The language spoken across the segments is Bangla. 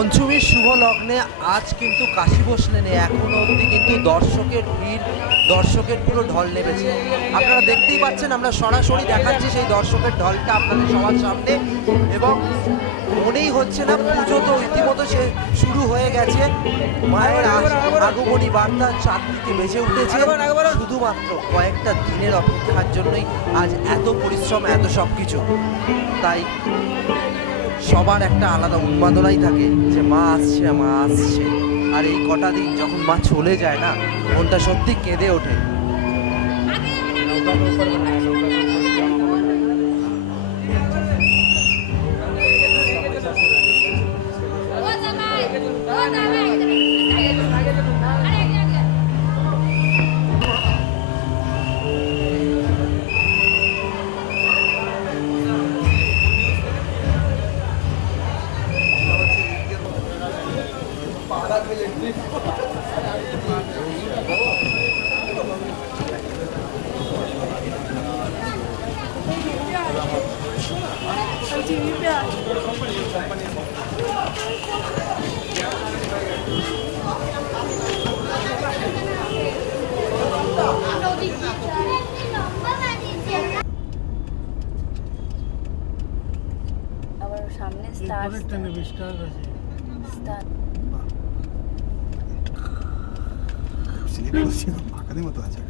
পঞ্চমীর শুভ লগ্নে আজ কিন্তু কাশী বসলেনে এখনো অবধি কিন্তু দর্শকের ভিড়, দর্শকের পুরো ঢল নেমেছে। আপনারা দেখতেই পাচ্ছেন, আমরা সরাসরি দেখাচ্ছি সেই দর্শকের ঢলটা আপনাদের সবার সামনে। এবং মনেই হচ্ছে না পুজো তো রীতিমতো সে শুরু হয়ে গেছে। মায়ের আগমনী বার্তা চারদিকে বেজে উঠেছে। শুধুমাত্র কয়েকটা দিনের অপেক্ষার জন্যই আজ এত পরিশ্রম, এত সব কিছু। তাই সবার একটা আলাদা উন্মাদনাই থাকে যে মা আসছে, মা আসছে। আর এই কটা দিন যখন মা চলে যায় না, মনটা সত্যি কেঁদে ওঠে। আবার সামনে স্টার আকাদের মতো আছে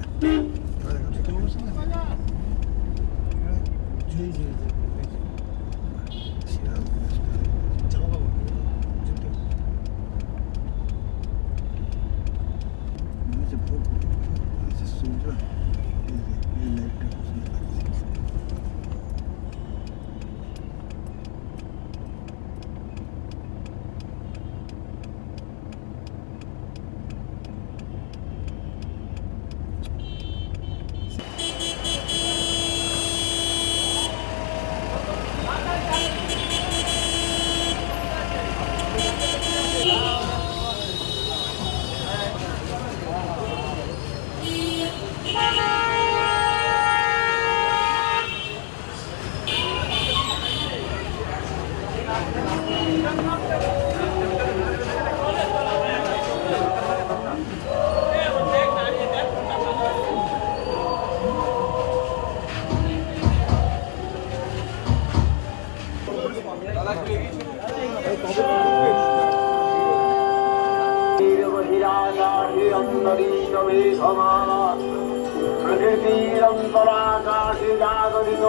প্রকৃতিরন্তরাকাশে জাগরিত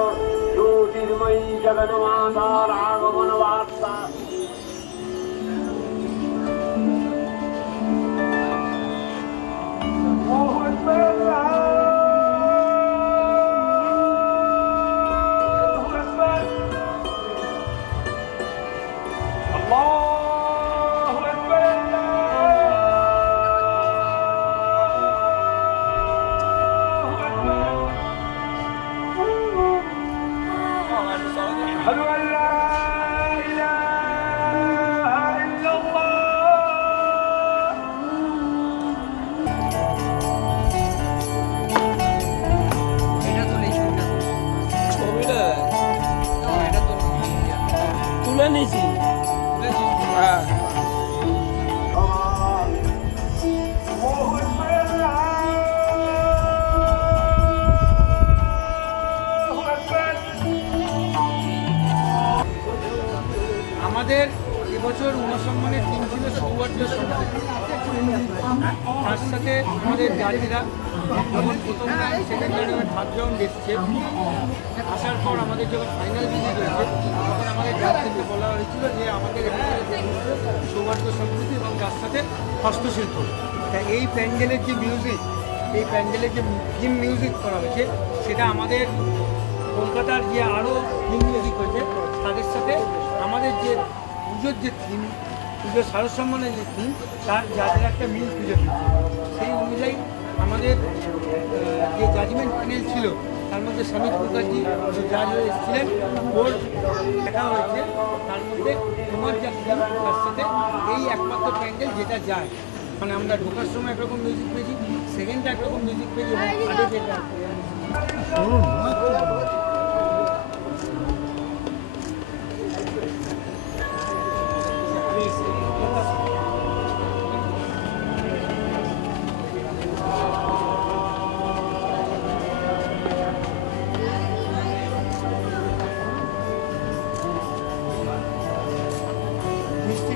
জ্যোতির্ময়ী জগন্মাতার আগমন বার্তা। আমাদের এবছর উনসম্মানের থিম ছিল সৌহার্দ্য সম্প্রীতি। তার সাথে আমাদের জাতিরা যখন প্রথম round, second round, third round এসছে, আসার পর আমাদের যখন ফাইনাল ভিজিট হয়েছে তখন আমাদের জাতিকে বলা হয়েছিল যে আমাদের সৌহার্দ্য সম্প্রীতি এবং তার সাথে হস্তশিল্প। তা এই প্যান্ডেলের যে মিউজিক, এই প্যান্ডেলের যে থিম মিউজিক করা হয়েছে, সেটা আমাদের কলকাতার যে আরও থিম মিউজিক হয়েছে তাদের সাথে আমাদের যে পুজোর যে থিম, পুজোর শারদসম্মানের যে থিম, তার যাদের একটা মিল খুঁজে পেয়েছে। সেই অনুযায়ী আমাদের যে জাজমেন্ট প্যানেল ছিল তার মধ্যে সমীর মুখার্জি যে জাজ হয়ে এসেছিলেন, ওর দেখা হয়েছে তার মধ্যে তোমার যা থিম তার সাথে এই একমাত্র প্যান্ডেল যেটা যায়। মানে আমরা ঢোকার সময় একরকম মিউজিক পেয়েছি, সেকেন্ডে একরকম মিউজিক পেয়েছি এবং আগে যেটা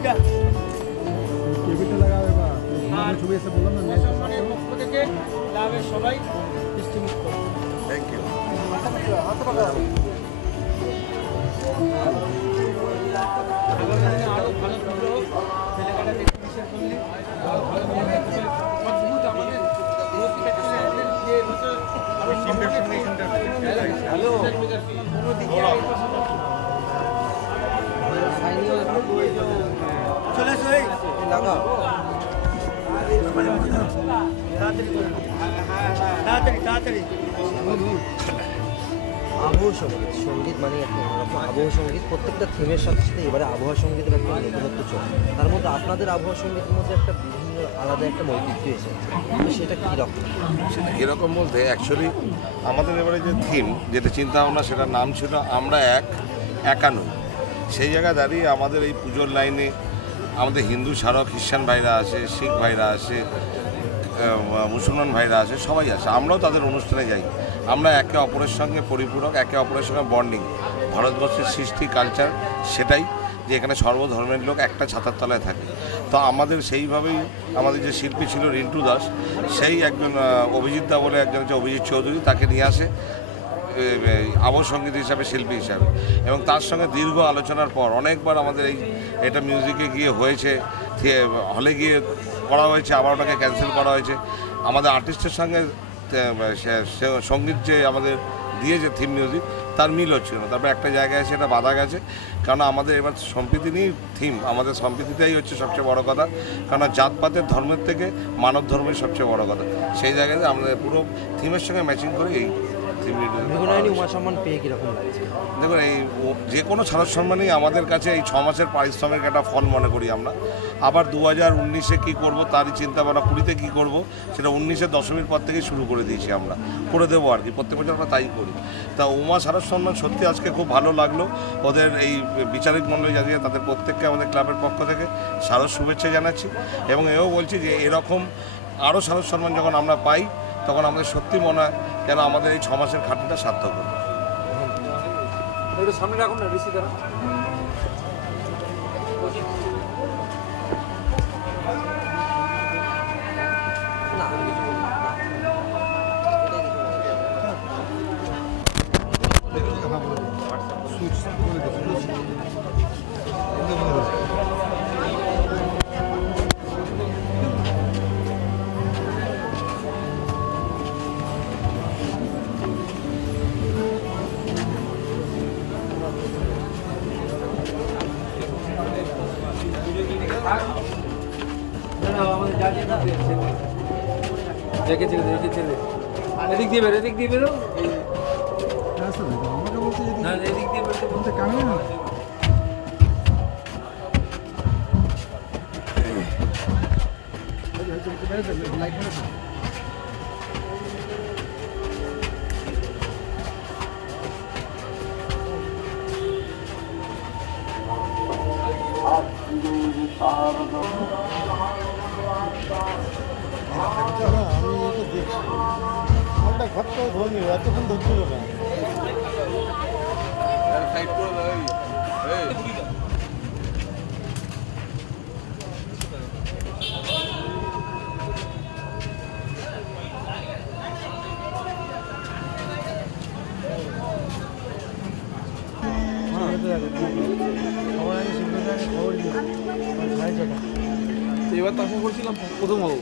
আর উমাসম্মানের পক্ষ থেকে ক্লাবের সবাই ডিস্ট্রিবিউট করে। Thank you. আগামী দিনে আরও ভালো পুজো হোক, ছেলেমেয়েরা দেখতে বিশ্বাস করলে আরও ভালো মনে হচ্ছে। অদ্ভুত আমাদের যে বছর আরও হ্যালো কোনো দিকে চলে এসো এই লাগা তাড়াতাড়ি আবহ সঙ্গীত, সঙ্গীত মানে একটা অন্যরকম আবহ সঙ্গীত। প্রত্যেকটা থিমের সাথে সাথে এবারে আবহাওয়া সঙ্গীতের একটা নতুনত্ব চলে। তার মধ্যে আপনাদের আবহাওয়া সঙ্গীতের মধ্যে একটা বিভিন্ন আলাদা একটা মৌলিক এসেছে, সেটা কীরকম? সেটা কীরকম বলতে অ্যাকচুয়ালি আমাদের এবারে যে থিম যেটা চিন্তা ভাবনা সেটার নাম ছিল আমরা এক একানু। সেই জায়গায় দাঁড়িয়ে আমাদের এই পুজোর লাইনে আমাদের হিন্দু ছাড়াও খ্রিস্টান ভাইরা আসে, শিখ ভাইরা আসে, মুসলমান ভাইরা আসে, সবাই আসে। আমরাও তাদের অনুষ্ঠানে যাই। আমরা একে অপরের সঙ্গে পরিপূরক, একে অপরের সঙ্গে বন্ডিং। ভারতবর্ষের সৃষ্টি কালচার সেটাই যে এখানে সর্বধর্মের লোক একটা ছাতার তলায় থাকে। তো আমাদের সেইভাবেই আমাদের যে শিল্পী ছিল রিন্টু দাস, সেই একজন অভিজিৎ দা বলে একজন হচ্ছে অভিজিৎ চৌধুরী, তাকে নিয়ে আসে আবহ সঙ্গীত হিসাবে, শিল্পী হিসাবে। এবং তার সঙ্গে দীর্ঘ আলোচনার পর অনেকবার আমাদের এটা মিউজিকে গিয়ে হয়েছে, হলে গিয়ে করা হয়েছে, আবার ওটাকে ক্যান্সেল করা হয়েছে। আমাদের আর্টিস্টের সঙ্গে সঙ্গীত যে আমাদের দিয়েছে থিম মিউজিক, তার মিল হচ্ছিল না। তারপর একটা জায়গায় সেটা বাধা গেছে, কারণ আমাদের এবার সম্প্রীতি নিয়েই থিম। আমাদের সম্প্রীতিটাই হচ্ছে সবচেয়ে বড় কথা, কারণ জাতপাতের ধর্মের থেকে মানব ধর্মের সবচেয়ে বড় কথা। সেই জায়গায় আমাদের পুরো থিমের সঙ্গে ম্যাচিং করে এই থিম বেগুনায়নি উমা সম্মান পেয়ে কীরকম লাগছে? দেখুন, এই যে কোনো ছাড়ার সম্মানই আমাদের কাছে এই 6 মাসের পারিশ্রমিক একটা ফল মনে করি আমরা। আবার 2019-এ কী করবো তারই চিন্তা ভাবনা, 20-তে কী করবো সেটা 19-এর দশমীর পর থেকেই শুরু করে দিয়েছি, আমরা করে দেবো আর কি। প্রত্যেক বছর আমরা তাই করি। তা উমা ছাড়ার সম্মান সত্যি আজকে খুব ভালো লাগলো। ওদের এই বিচারিক মণ্ডলী জানিয়ে তাদের প্রত্যেককে আমাদের ক্লাবের পক্ষ থেকে সারস শুভেচ্ছা জানাচ্ছি। এবং এও বলছি যে এরকম আরও সারস সম্মান যখন আমরা পাই, তখন আমাদের সত্যি মনে হয় যেন আমাদের এই 6 মাসের খাটনিটা সার্থক হবে। একটু সামনে রাখুন না, ঋষি দ্বারা এদিক দিয়ে বেরো, এদিক দিয়ে বেরো, না এদিক দিয়ে বেরো। ঘরটা ধরনি এতক্ষণ ধরছিল না। এবার তো আশা করছিলাম প্রথম হবো।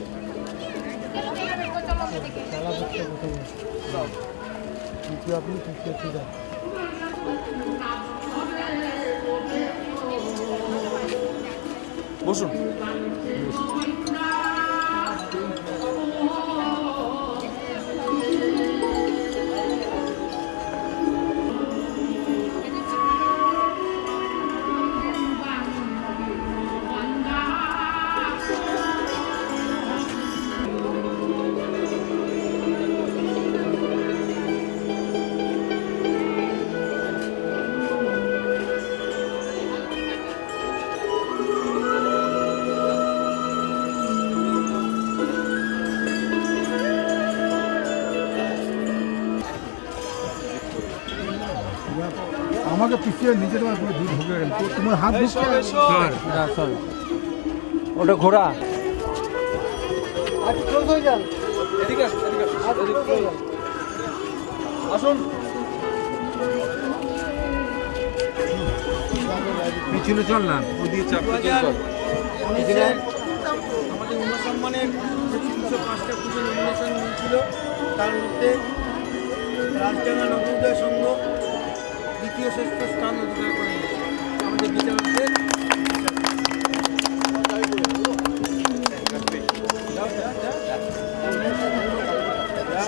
আপনি ঠিক আছে। বসুন। তোমাকে পিছিয়ে নিচে তোমার পুরো দুধ ঢুকে গেল তোমার হাত ঢুকছে ওটা ঘোড়া আর ক্লোজ হয়ে যান এদিকে আসুন পিছনে চল না ওদিকে চাপ আমাদের উন্নসম্মানের 305টা পুজো নমিনেশন নিয়েছিল তার মধ্যে রাজডাঙ্গা নবোদয় সংঘ দ্বিতীয় শ্রেষ্ঠ স্থান অধিকার করে নিয়েছে আমাদের বিচারকদের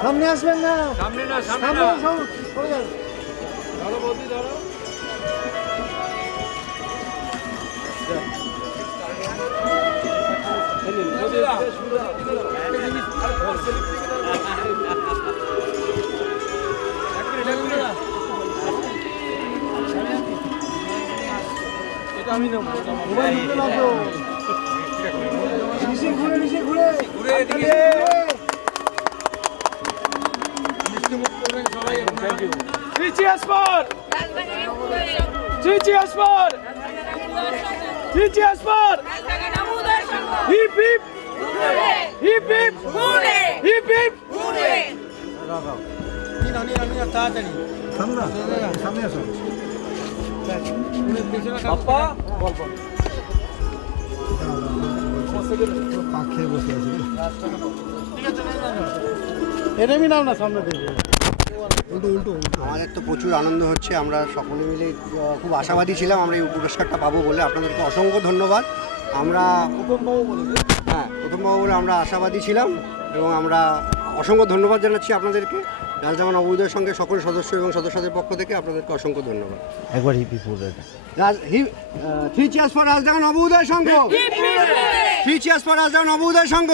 সামনে আসবেন না সামনে সামনে সরে যান ধরো বৌদি ধরো এটা আমি নেব মোবাইল নিতে না তো নিচে ঘুরে ঘুরে এদিকে মিষ্টি মুখ করবেন সবাই thank you Three cheers for! Three cheers for! Three cheers for! Hip hip! Hip hip! Hip hip! আমি তাড়াতাড়ি সামনে আসো বাপ্পা পাক খেয়ে বসে আছে এরমই নাও না সামনে দেখবে উল্টো উল্টো উল্টো আমাদের তো প্রচুর আনন্দ হচ্ছে, আমরা সকলে মিলে খুব আশাবাদী ছিলাম আমরা এই পুরস্কারটা পাবো বলে। আপনাদেরকে অসংখ্য ধন্যবাদ। আমরা প্রথমবাবু বলে আমরা আশাবাদী ছিলাম এবং আমরা অসংখ্য ধন্যবাদ জানাচ্ছি আপনাদেরকে, রাজডাঙ্গা নবোদয়ের সঙ্গে সকল সদস্য এবং সদস্যদের পক্ষ থেকে আপনাদেরকে অসংখ্য ধন্যবাদ। একবার হিপি পড়ে three cheers for Rajdanga Nabodaya Sangha, three cheers for Rajdanga Nabodaya Sangha,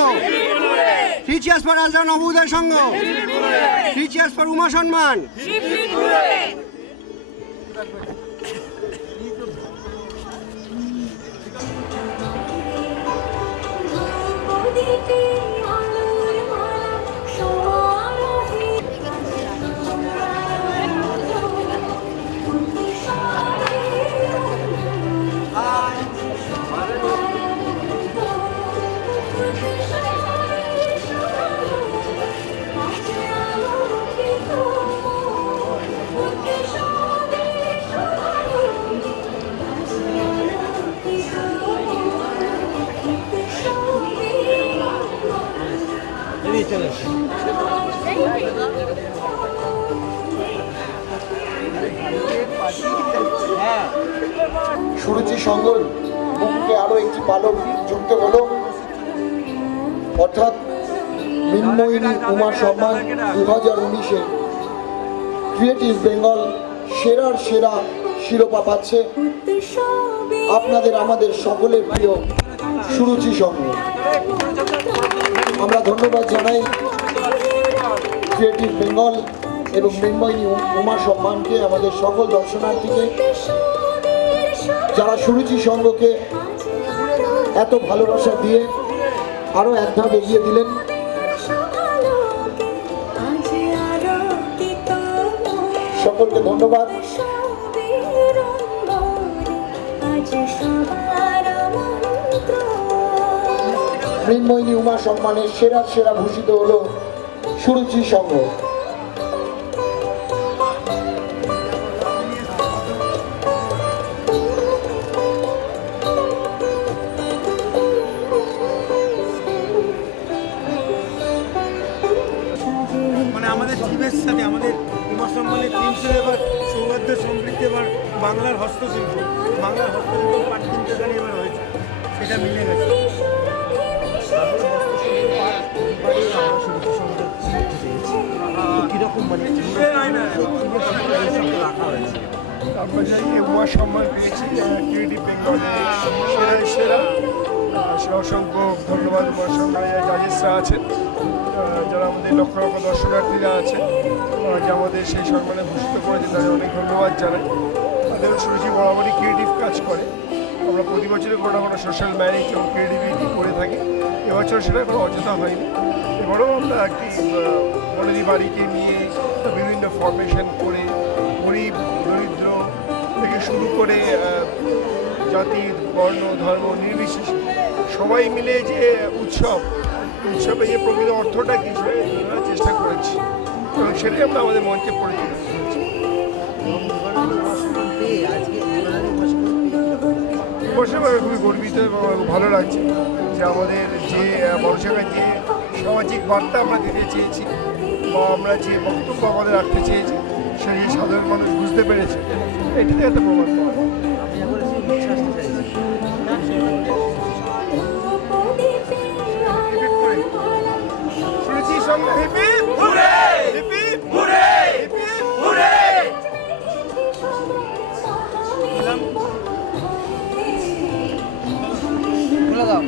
three cheers for Rajdanga Nabodaya Sangha, three cheers for Uma Samman. Suruchi সংঘর বুকে আরো একটি পালক যুক্ত হলো, অর্থাৎ মৃন্ময়িনী উমা সম্মান 2019-এ ক্রিয়েটিভ বেঙ্গল সেরার সেরা শিরোপা পাচ্ছে আপনাদের আমাদের সকলের প্রিয় সুরুচি সংঘ। আমরা ধন্যবাদ জানাই ক্রিয়েটিভ বেঙ্গল এবং মৃন্ময়িনী উমা সম্মানকে, আমাদের সকল দর্শনার্থীকে যারা সুরুচি সংঘকে এত ভালোবাসা দিয়ে আরো এক ধাপ এগিয়ে দিলেন। সকলকে ধন্যবাদ। মৃন্ময়িনী উমা সম্মানের সেরা সেরা ভূষিত হলো সুরুচি সংঘ। মানে আমাদের টিমের সাথে আমাদের উমা সম্মানের টিম ছিল এবার সৌহার্দ্য সমৃদ্ধি, এবার বাংলার হস্তশিল্প, বাংলার হস্তশিল্প পাট কিনতে এবার হয়েছে, সেটা মিলে গেছে। কিরকম মানে রাখা হয়েছে আমরা যাই উমা সম্মান পেয়েছি ক্রিয়েটিভ বেঙ্গলের সেরা অসংখ্য ধন্যবাদ উমা সম্মানের জাজেসরা আছেন, যারা আমাদের লক্ষ লক্ষ দর্শনার্থীরা আছেন, যে আমাদের সেই সম্মানে ভূষিত করেছে তাদের অনেক ধন্যবাদ জানাই। তাদের সুরুচি বরাবরই ক্রিয়েটিভ কাজ করে, আমরা প্রতি বছরে কোনো না কোনো সোশ্যাল ম্যানেজ এবং ক্রিয়েটিভিটি করে থাকি। এবছর সেটা কোনো অযথা হয়নি, এবারেও আমরা একটি বনেদি বাড়িকে নিয়ে বিভিন্ন ফরমেশন করে গরিব দরিদ্র শুরু করে জাতির বর্ণ ধর্ম নির্বিশেষে সবাই মিলে যে উৎসবে যে প্রকৃত অর্থটা কি সেটা আমরা চেষ্টা করেছি এবং সেটাই আমরা আমাদের মঞ্চে পরিচালনা করেছি। অবশ্যই আমি খুবই গর্বিত এবং আমার খুব ভালো লাগছে যে আমাদের যে মানুষের যে সামাজিক বার্তা আমরা দিতে চেয়েছি বা আমরা যে বক্তব্য আমাদের রাখতে চেয়েছি সেই সাধারণ মানুষ বুঝতে পেরেছে, এটাতে একটা প্রমাণ পাওয়া যায়। শুনেছি সঙ্গে hip hip hooray, hip hip hooray, hip hip hooray. বলে দাও।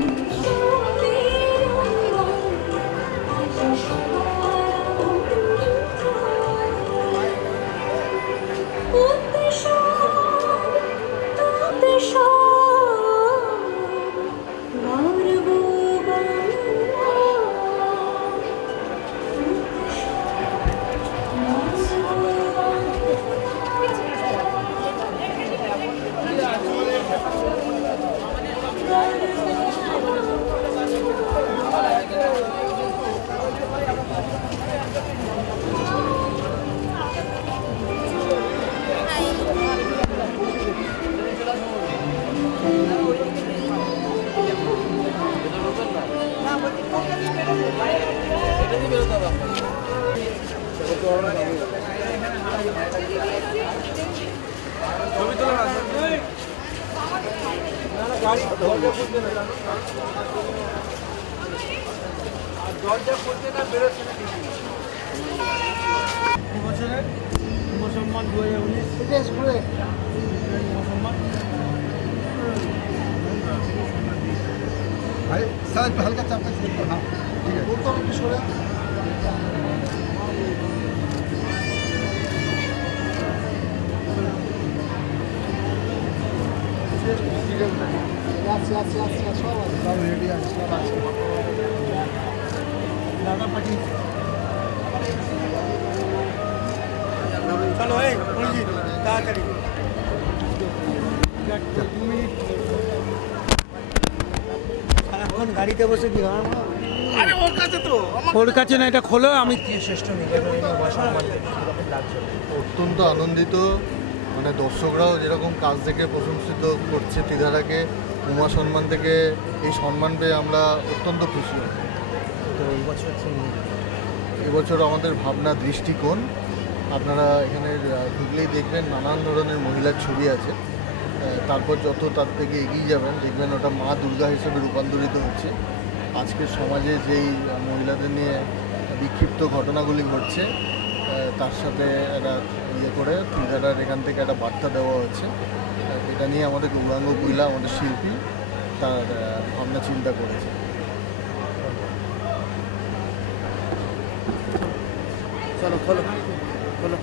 এবছরের যুব সম্মান 2019 ঘুরে যুব সম্মান হালকা চাপটা হ্যাঁ ঠিক আছে বলতো একটু সরে আছে সব আছে সব রেডি আছে সব আছে দাদা পাঠিয়ে চলো এই অরিজিৎ তাড়াতাড়ি 2 মিনিট সারাক্ষণ গাড়িতে বসে কি হয় আরে ওর কাছে তো ওর কাছে না, এটা খোলো। আমি শ্রেষ্ঠ নিবেদনী সম্মান কিরকম লাগছে? অত্যন্ত আনন্দিত, মানে দর্শকরাও যেরকম কাজ থেকে প্রশংসিত করছে ত্রিধারাকে, উমা সম্মান থেকে এই সম্মান পেয়ে আমরা অত্যন্ত খুশি। তো এই বছর এবছর আমাদের ভাবনা দৃষ্টিকোণ, আপনারা এখানে ঢুকলেই দেখবেন নানান ধরনের মহিলার ছবি আছে। তারপর যত তার থেকে এগিয়ে যাবেন দেখবেন ওটা মা দুর্গা হিসেবে রূপান্তরিত হচ্ছে। আজকের সমাজে যেই মহিলাদের নিয়ে বিক্ষিপ্ত ঘটনাগুলি ঘটছে তার সাথে একটা ইয়ে করে ত্রিধারার এখান থেকে একটা বার্তা দেওয়া হচ্ছে। এটা নিয়ে আমাদের গৌরাঙ্গ কুইলা আমাদের শিল্পী তার ভাবনা চিন্তা করেছে। চলো খোলো খোলো।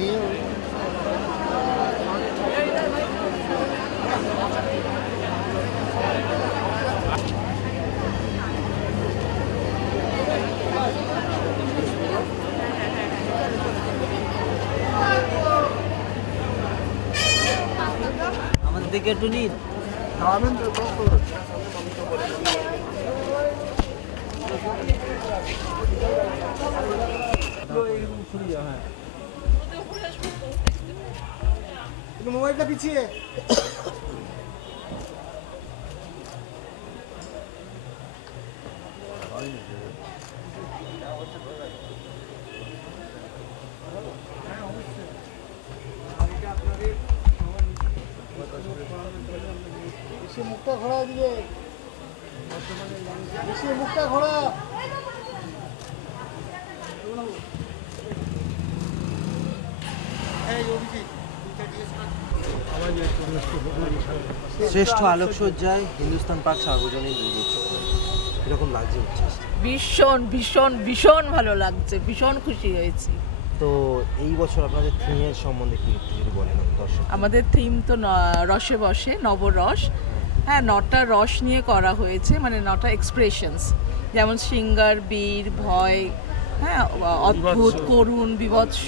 নিয়ে আমাদের দিকে একটু নিন। খাওয়াবেন তো মোবাইলটা পিছিয়ে মুখটা ঘোরা দিবে, মুখটা ঘোরা। এই অভিজিৎ আমাদের সমস্ত শ্রেষ্ঠ আলোকসজ্জায় হিন্দুস্তান পার্ক সার্বজনীন দুর্গোৎসব এরকম লাগছে উচ্ছ্বাস। ভীষণ ভীষণ ভীষণ ভালো লাগছে, ভীষণ খুশি হয়েছি। তো এই বছর আপনাদের থিমের সম্বন্ধে কি একটু যদি বলেন দর্শক। আমাদের থিম তো রসে বসে, নবরস। হ্যাঁ, 9টা রস নিয়ে করা হয়েছে, মানে 9টা এক্সপ্রেশনস, যেমন সিঙ্গার, বীর, ভয়, হ্যাঁ, অদ্ভুত, করুণ, বিভৎস,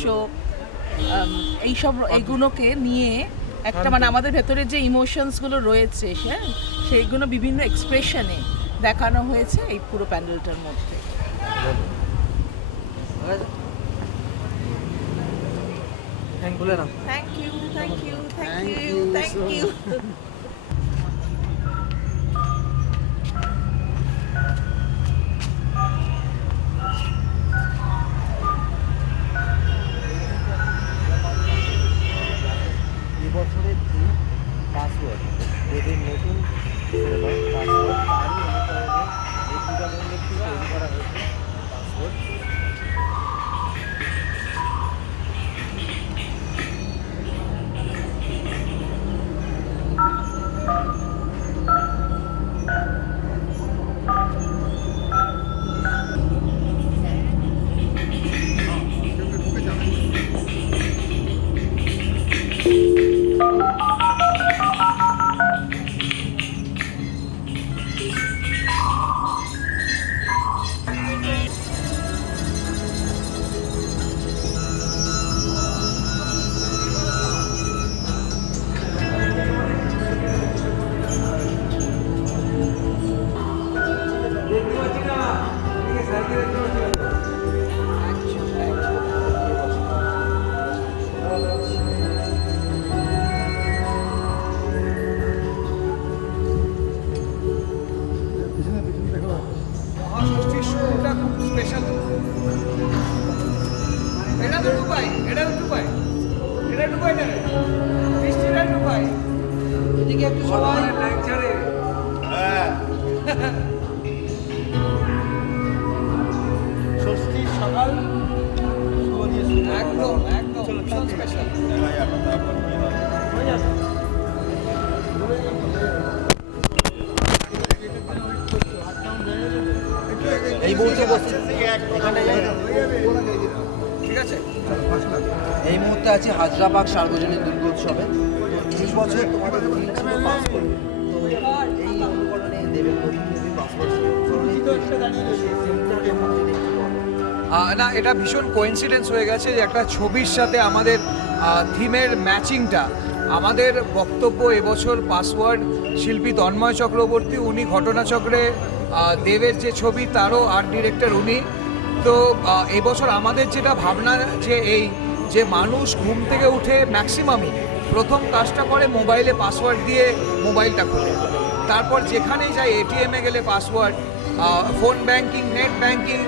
এইগুলোকে নিয়ে একটা মানে আমাদের ভেতরে যে ইমোশনসগুলো রয়েছে হ্যাঁ সেইগুলো বিভিন্ন এক্সপ্রেশনে দেখানো হয়েছে এই পুরো প্যান্ডেলটার মধ্যে। Thank you. Thank you. এবছরের থিম পাসওয়ার্ড, দেবের নতুন সিনেমা পাসওয়ার্ড, তারই অনুকরণে এই টুর্নামেন্টটি তৈরি করা হয়েছে পাসওয়ার্ড। মহাষষ্ঠীর শুরুটা খুব স্পেশাল। এটা তো ডুবাই, এটা ডুবাই, এটা ডুবাই না, বৃষ্টিটা ডুবাই। এদিকে একটু সবাই ষষ্ঠীর সকাল একদম একদম ভীষণ স্পেশাল। এই মুহূর্তে ঠিক আছে, এই মুহূর্তে আছি হাজরাবাগ সার্বজনীন দুর্গোৎসবে। এই বছর তোমাদের থিম ছিল পাসওয়ার্ড, তো এই অনুকরণে দেবের নতুন মুভি পাসওয়ার্ড না, এটা ভীষণ কোইন্সিডেন্স হয়ে গেছে যে একটা ছবির সাথে আমাদের থিমের ম্যাচিংটা। আমাদের বক্তব্য এবছর পাসওয়ার্ড শিল্পী তন্ময় চক্রবর্তী, উনি ঘটনাচক্রে দেবের যে ছবি তারও আর্ট ডিরেক্টর উনি। তো এবছর আমাদের যেটা ভাবনা যে এই যে মানুষ ঘুম থেকে উঠে ম্যাক্সিমামই প্রথম কাজটা করে মোবাইলে পাসওয়ার্ড দিয়ে মোবাইলটা খোলে, তারপর যেখানেই যায় এটিএমে গেলে password, phone banking, net banking,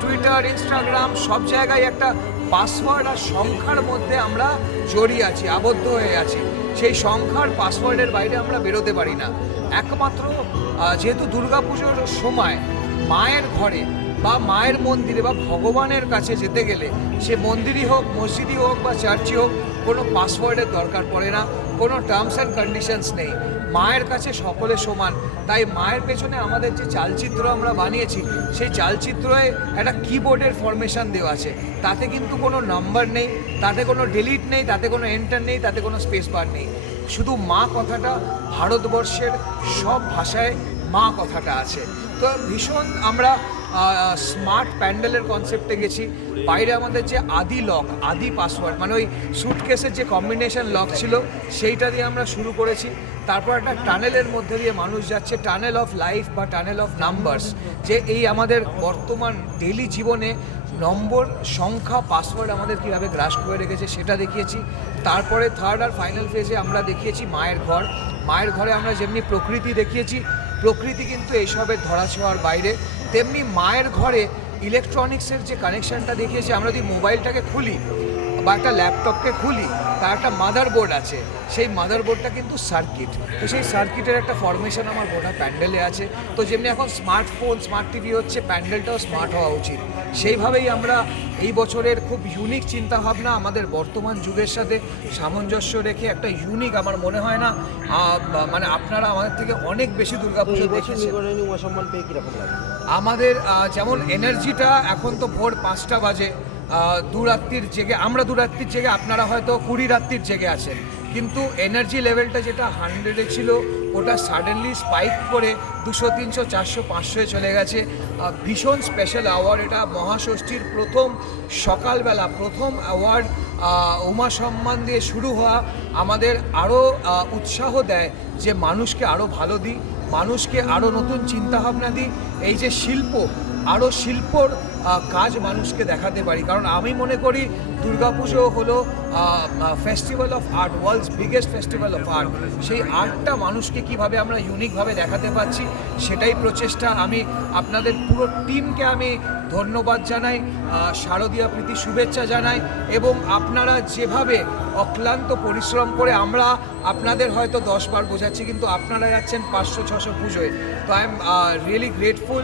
Twitter, Instagram, সব জায়গায় একটা পাসওয়ার্ড আর সংখ্যার মধ্যে আমরা জড়িয়ে আছি, আবদ্ধ হয়ে আছি। সেই সংখ্যার পাসওয়ার্ডের বাইরে আমরা বেরোতে পারি না। একমাত্র যেহেতু দুর্গাপুজোর সময় মায়ের ঘরে বা মায়ের মন্দিরে বা ভগবানের কাছে যেতে গেলে সে মন্দিরই হোক, মসজিদই হোক বা চার্চই হোক, কোনো পাসওয়ার্ডের দরকার পড়ে না, কোনো টার্মস অ্যান্ড কন্ডিশনস নেই। মায়ের কাছে সকলে সমান। তাই মায়ের পেছনে আমাদের যে চালচিত্র আমরা বানিয়েছি সেই চালচিত্রে একটা কিবোর্ডের ফরমেশন দেওয়া আছে, তাতে কিন্তু কোনো নাম্বার নেই, তাতে কোনো ডিলিট নেই, তাতে কোনো এন্টার নেই, তাতে কোনো স্পেস বার নেই। শুধু মা কথাটা ভারতবর্ষের সব ভাষায় মা কথাটা আছে। তো ভীষণ আমরা স্মার্ট প্যান্ডেলের কনসেপ্টে গেছি। বাইরে আমাদের যে আদি লক, আদি পাসওয়ার্ড, মানে ওই সুটকেসের যে কম্বিনেশন লক ছিল সেইটা দিয়ে আমরা শুরু করেছি। তারপর একটা টানেলের মধ্যে দিয়ে মানুষ যাচ্ছে, টানেল অফ লাইফ বা টানেল অফ নাম্বারস, যে এই আমাদের বর্তমান ডেইলি জীবনে নম্বর, সংখ্যা, পাসওয়ার্ড আমাদের কীভাবে গ্রাস করে রেখেছে সেটা দেখিয়েছি। তারপরে থার্ড আর ফাইনাল ফেজে আমরা দেখিয়েছি মায়ের ঘর। মায়ের ঘরে আমরা যেমনি প্রকৃতি দেখিয়েছি, প্রকৃতি কিন্তু এইসবের ধরাছোঁয়ার বাইরে, তেমনি মায়ের ঘরে ইলেকট্রনিক্সের যে কানেকশানটা দেখিয়েছি। আমরা যদি মোবাইলটাকে খুলি বা একটা ল্যাপটপকে খুলি তার একটা মাদারবোর্ড আছে, সেই মাদারবোর্ডটা কিন্তু সার্কিট। তো সেই সার্কিটের একটা ফরমেশন আমার গোটা প্যান্ডেলে আছে। তো যেমনি এখন স্মার্টফোন, স্মার্ট টিভি হচ্ছে, প্যান্ডেলটাও স্মার্ট হওয়া উচিত। সেইভাবেই আমরা এই বছরের খুব ইউনিক চিন্তাভাবনা, আমাদের বর্তমান যুগের সাথে সামঞ্জস্য রেখে একটা ইউনিক, আমার মনে হয় না মানে আপনারা আমাদের থেকে অনেক বেশি দুর্গাপুজো দেখেছেন। সম্মান পেয়ে কিরকম লাগে? আমাদের যেমন এনার্জিটা, এখন তো ভোর 5টা বাজে, দুরাত্রির জেগে, আমরা দুরাত্রির জেগে, আপনারা হয়তো 20 রাত্রির জেগে আছেন, কিন্তু এনার্জি লেভেলটা যেটা 100-এ ছিল ওটা সাডেনলি স্পাইক করে 200, 300, 400, 500-এ চলে গেছে। ভীষণ স্পেশাল অ্যাওয়ার্ড এটা, মহাষষ্ঠীর প্রথম সকালবেলা প্রথম অ্যাওয়ার্ড উমা সম্মান দিয়ে শুরু হওয়া আমাদের আরও উৎসাহ দেয় যে মানুষকে আরও ভালো দিই, মানুষকে আরও নতুন চিন্তাভাবনা দিই, এই যে শিল্প, আরও শিল্পর কাজ মানুষকে দেখাতে পারি। কারণ আমি মনে করি দুর্গাপুজো হলো festival of art, world's biggest festival of art. সেই আর্টটা মানুষকে কিভাবে আমরা ইউনিকভাবে দেখাতে পারছি, সেটাই প্রচেষ্টা। আমি আপনাদের পুরো টিমকে আমি ধন্যবাদ জানাই, শারদীয়া প্রীতি শুভেচ্ছা জানাই, এবং আপনারা যেভাবে অক্লান্ত পরিশ্রম করে, আমরা আপনাদের হয়তো 10 বার বোঝাচ্ছি, কিন্তু আপনারা যাচ্ছেন 500-600 পুজোয়। তো I am really grateful,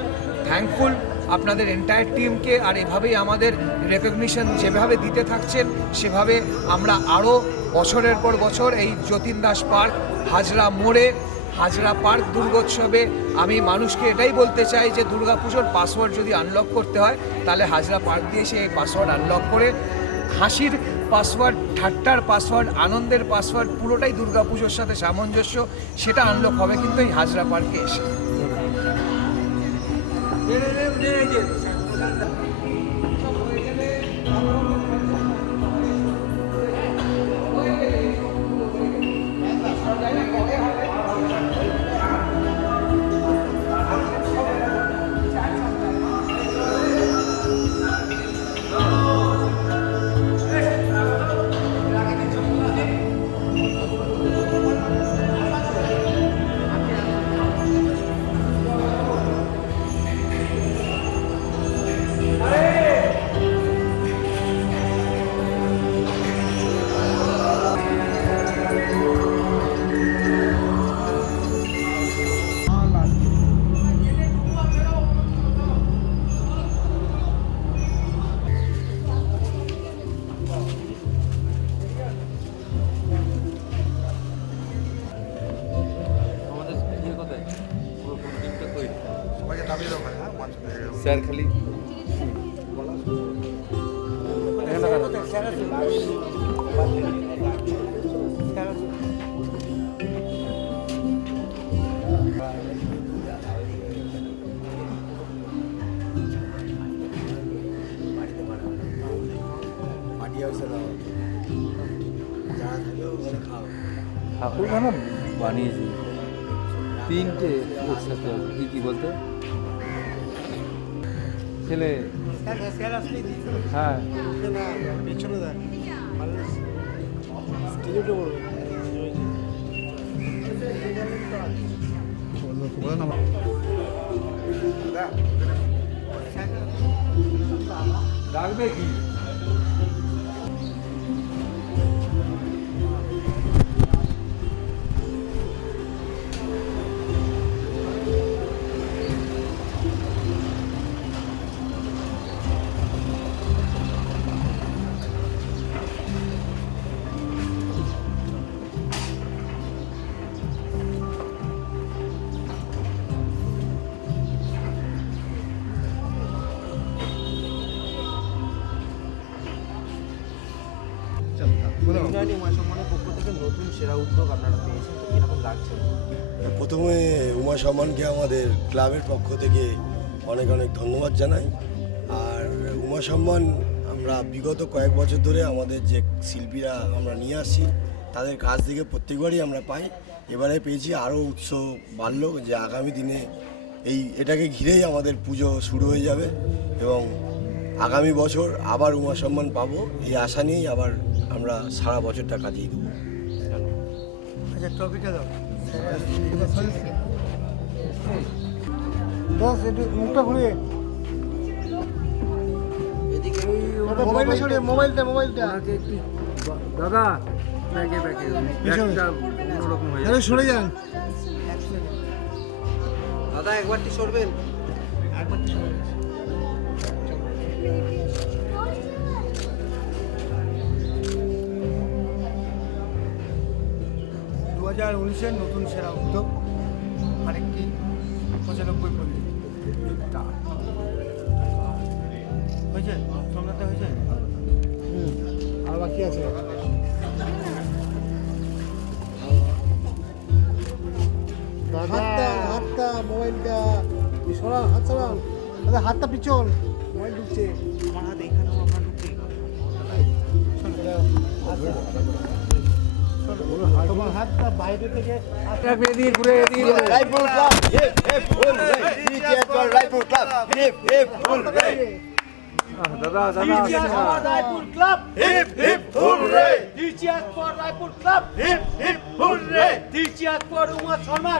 thankful আপনাদের এন্টায়ার টিমকে। আর এভাবেই আমাদের রেকগনিশন যেভাবে দিতে থাকছেন, সেভাবে আমরা আরও বছরের পর বছর এই যতীন দাস পার্ক, হাজরা মোড়ে, হাজরা পার্ক দুর্গোৎসবে আমি মানুষকে এটাই বলতে চাই যে দুর্গাপুজোর পাসওয়ার্ড যদি আনলক করতে হয়, তাহলে হাজরা পার্ক দিয়ে সেই পাসওয়ার্ড আনলক করে, হাসির পাসওয়ার্ড, ঠাট্টার পাসওয়ার্ড, আনন্দের পাসওয়ার্ড, পুরোটাই দুর্গাপুজোর সাথে সামঞ্জস্য, সেটা আনলক হবে কিন্তু এই হাজরা পার্কে এসে। স্যার খালি ঠাকুর মানে বানিয়েছি 3টে একসাথে, কি বলতে ছেলে, হ্যাঁ পিছনে দেখ স্টেজে উঠে পড়বে। ডাকবে কি? প্রথমে উমা সম্মানকে আমাদের ক্লাবের পক্ষ থেকে অনেক অনেক ধন্যবাদ জানাই। আর উমা সম্মান আমরা বিগত কয়েক বছর ধরে আমাদের যে শিল্পীরা আমরা নিয়ে আসছি, তাদের কাছ থেকে প্রত্যেকবারই আমরা পাই। এবারে পেয়েছি, আরও উৎসব বাড়ল যে আগামী দিনে এটাকে ঘিরেই আমাদের পুজো শুরু হয়ে যাবে এবং আগামী বছর আবার উমা সম্মান পাবো, এই আশা নিয়েই আবার আমরা সারা বছরটা কাটিয়ে দেবো। আচ্ছা, ট্রফিটা দাও। একটু মুখটা ঘুরিয়ে মোবাইলটা একটু দাদা ব্যাগে ব্যাগে ব্যাগটা অন্যরকম হয়ে তাহলে সরে যান। দাদা একবারটি সরবেন। দু 2019-এর নতুন সেরা উদ্যোগ আরেকটি 95 পল্লী যোদ্ধা হয়েছে, সংখ্যাটা হয়েছে আর বাকি আছে। হাতটা মোবাইলটা সরাও, হাত সরাও, দাদা হাতটা পিছন, মোবাইল ঢুকছে আমার হাতে, এখানেও আপনার ঢুকছে। তোমার হাতটা বাইরে থেকে এদিকে ঘুরে এদিকে Raipur club hip hip hurray, টিচিএস for Raipur club hip hip hurray, দাদা টিচিএস for Raipur club hip hip hurray, টিচিএস for Raipur club hip hip hurray, টিচিএস for Uma Sharma